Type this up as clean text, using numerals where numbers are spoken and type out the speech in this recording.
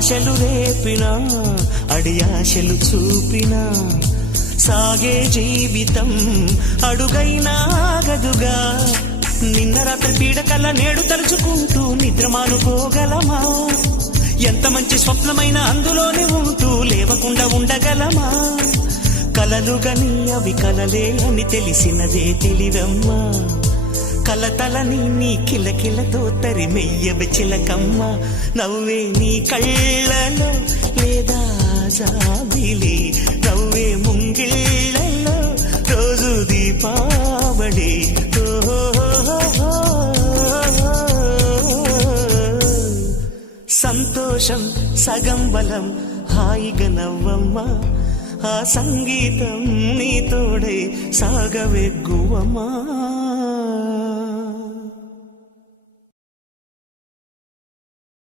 ఆశలు రేపినా అడియాశలు చూపినా సాగే జీవితం అడుగైనా ఆగదుగా. నిన్న రాత్రి పీడకల నేడు తలుచుకుంటూ నిద్రమానుకోగలమా? ఎంత మంచి స్వప్నమైన అందులోనే ఉంటూ లేవకుండా ఉండగలమా? కలలుగని అవి కలలే అని తెలిసినదే తెలివమ్మా. కలతలని నీ కిలకిలతో తరిమెయ్యవి చిలకమ్మ. నవ్వే నీ కళ్ళలో లేదా జాబిలి, నవ్వే ముంగిళ్ళలో రోజు దీపావళి. సంతోషం సగం బలం, హాయిగా నవ్వమ్మా. ఆ సంగీతం నీ తోడై సాగవెగ్గువమ్మా.